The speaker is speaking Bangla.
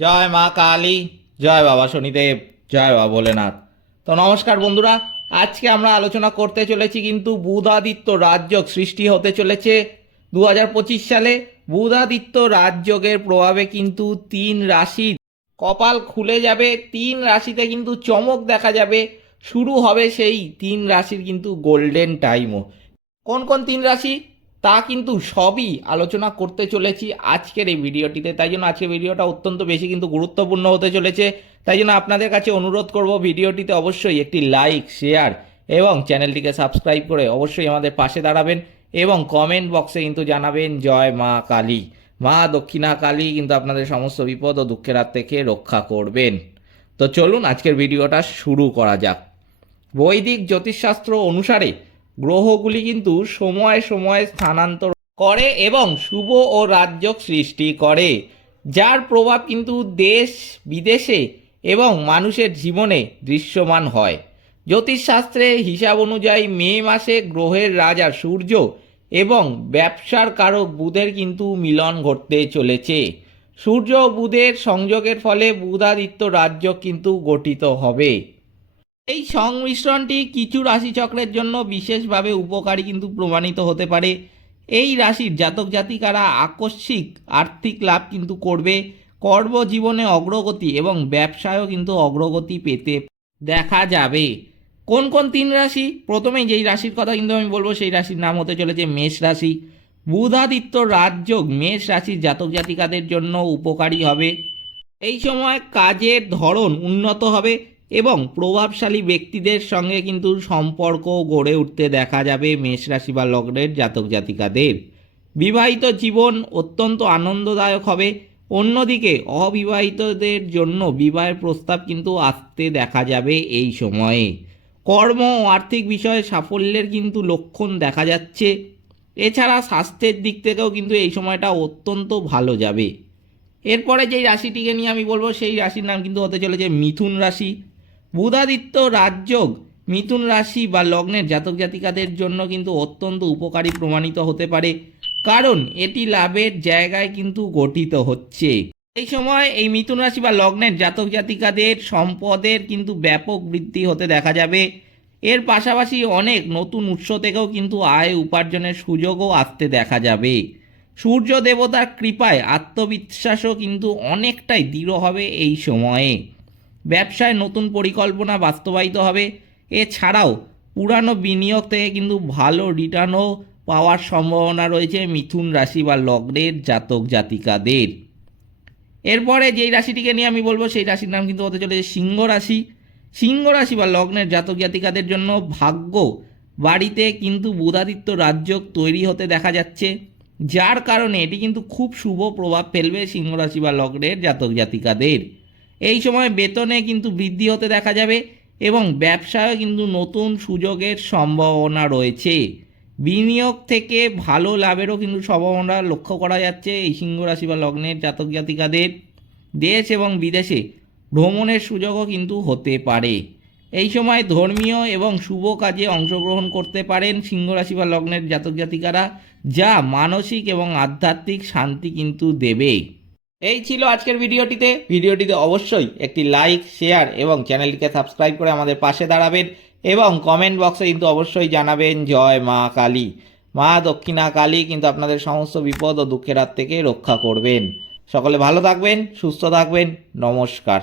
জয় মা কালী, জয় বাবা শনিদেব, জয় বাবা ভোলেনাথ। তো নমস্কার বন্ধুরা, আজকে আমরা আলোচনা করতে চলেছি কিন্তু বুধাদিত্য রাজযোগ সৃষ্টি হতে চলেছে দু হাজার পঁচিশ সালে। বুধাদিত্য রাজযোগের প্রভাবে কিন্তু তিন রাশি কপাল খুলে যাবে। তিন রাশিতে কিন্তু চমক দেখা যাবে। শুরু হবে সেই তিন রাশির কিন্তু গোল্ডেন টাইমও। কোন কোন তিন রাশি? তা কিন্তু সবই আলোচনা করতে চলেছি আজকের এই ভিডিওটিতে। তাই জন্য আজকের ভিডিওটা অত্যন্ত বেশি কিন্তু গুরুত্বপূর্ণ হতে চলেছে। তাই জন্য আপনাদের কাছে অনুরোধ করব ভিডিওটিতে অবশ্যই একটি লাইক, শেয়ার এবং চ্যানেলটিকে সাবস্ক্রাইব করে অবশ্যই আমাদের পাশে দাঁড়াবেন এবং কমেন্ট বক্সে কিন্তু জানাবেন, জয় মা কালী। মা দক্ষিণা কালী কিন্তু আপনাদের সমস্ত বিপদ ও দুঃখের হাত থেকে রক্ষা করবেন। তো চলুন আজকের ভিডিওটা শুরু করা যাক। বৈদিক জ্যোতিষশাস্ত্র অনুসারে গ্রহগুলি কিন্তু সময় সময় স্থানান্তর করে এবং শুভ ও রাজ্যক সৃষ্টি করে, যার প্রভাব কিন্তু দেশ বিদেশে এবং মানুষের জীবনে দৃশ্যমান হয়। জ্যোতিষশাস্ত্রে হিসাব অনুযায়ী মে মাসে গ্রহের রাজা সূর্য এবং ব্যবসার কারক বুধের কিন্তু মিলন ঘটতে চলেছে। সূর্য ও বুধের সংযোগের ফলে বুধাদিত্য রাজ্য কিন্তু গঠিত হবে। এই সংমিশ্রণটি কিছু রাশিচক্রের জন্য বিশেষভাবে উপকারী কিন্তু প্রমাণিত হতে পারে। এই রাশির জাতক জাতিকারা আকস্মিক আর্থিক লাভ কিন্তু করবে, কর্মজীবনে অগ্রগতি এবং ব্যবসায়ও কিন্তু অগ্রগতি পেতে দেখা যাবে। কোন কোন তিন রাশি? প্রথমেই যেই রাশির কথা কিন্তু আমি বলব, সেই রাশির নাম হতে চলেছে মেষ রাশি। বুধাদিত্য রাজযোগ মেষ রাশির জাতক জাতিকাদের জন্য উপকারী হবে। এই সময় কাজের ধরন উন্নত হবে এবং প্রভাবশালী ব্যক্তিদের সঙ্গে কিন্তু সম্পর্ক গড়ে উঠতে দেখা যাবে মেষ রাশি বা লগ্নের জাতক জাতিকাদের। বিবাহিত জীবন অত্যন্ত আনন্দদায়ক হবে। অন্যদিকে অবিবাহিতদের জন্য বিবাহের প্রস্তাব কিন্তু আসতে দেখা যাবে এই সময়ে। কর্ম ও আর্থিক বিষয়ে সাফল্যের কিন্তু লক্ষণ দেখা যাচ্ছে। এছাড়া স্বাস্থ্যের দিক থেকেও কিন্তু এই সময়টা অত্যন্ত ভালো যাবে। এরপরে যেই রাশিটিকে নিয়ে আমি বলব, সেই রাশির নাম কিন্তু হতে চলেছে মিথুন রাশি। বুধাদিত্য রাজযোগ, মিথুন রাশি বা লগ্নের জাতক জাতিকাদের জন্য কিন্তু অত্যন্ত উপকারী প্রমাণিত হতে পারে। কারণ এটি লাভের জায়গায় কিন্তু গঠিত হচ্ছে। এই সময় এই মিথুন রাশি বা লগ্নের জাতক জাতিকাদের সম্পদের কিন্তু ব্যাপক বৃদ্ধি হতে দেখা যাবে। এর পাশাপাশি অনেক নতুন উৎস থেকেও কিন্তু আয় উপার্জনের সুযোগও আসতে দেখা যাবে। সূর্য দেবতার কৃপায় আত্মবিশ্বাসও কিন্তু অনেকটাই দৃঢ় হবে এই সময়ে। ব্যবসায় নতুন পরিকল্পনা বাস্তবায়িত হবে। এছাড়াও পুরানো বিনিয়োগ থেকে কিন্তু ভালো রিটার্নও পাওয়ার সম্ভাবনা রয়েছে মিথুন রাশি বা লগ্নের জাতক জাতিকাদের। এরপরে যেই রাশিটিকে নিয়ে আমি বলব, সেই রাশির নাম কিন্তু হতে চলেছে সিংহ রাশি। সিংহ রাশি বা লগ্নের জাতক জাতিকাদের জন্য ভাগ্য বাড়িতে কিন্তু বুধাদিত্য রাজযোগ তৈরি হতে দেখা যাচ্ছে, যার কারণে এটি কিন্তু খুব শুভ প্রভাব ফেলবে সিংহ রাশি বা লগ্নের জাতক জাতিকাদের। এই সময় বেতনে কিন্তু বৃদ্ধি হতে দেখা যাবে এবং ব্যবসায় কিন্তু নতুন সুযোগের সম্ভাবনা রয়েছে। বিনিয়োগ থেকে ভালো লাভেরও কিন্তু সম্ভাবনা লক্ষ্য করা যাচ্ছে এই সিংহ রাশি বা লগ্নের জাতক জাতিকাদের। দেশ এবং বিদেশে ভ্রমণের সুযোগও কিন্তু হতে পারে। এই সময় ধর্মীয় এবং শুভ কাজে অংশগ্রহণ করতে পারেন সিংহ রাশি বা লগ্নের জাতক জাতিকারা, যা মানসিক এবং আধ্যাত্মিক শান্তি কিন্তু দেবে। এই ছিল আজকের ভিডিওটিতে। ভিডিওটিতে অবশ্যই একটি লাইক শেয়ার এবং চ্যানেলটিকে সাবস্ক্রাইব করে আমাদের পাশে দাঁড়াবেন এবং কমেন্ট বক্সে কিন্তু অবশ্যই জানাবেন, জয় মা কালী। মা দক্ষিণা কালী কিন্তু আপনাদের সমস্ত বিপদ ও দুঃখের হাত থেকে রক্ষা করবেন। সকলে ভালো থাকবেন, সুস্থ থাকবেন। নমস্কার।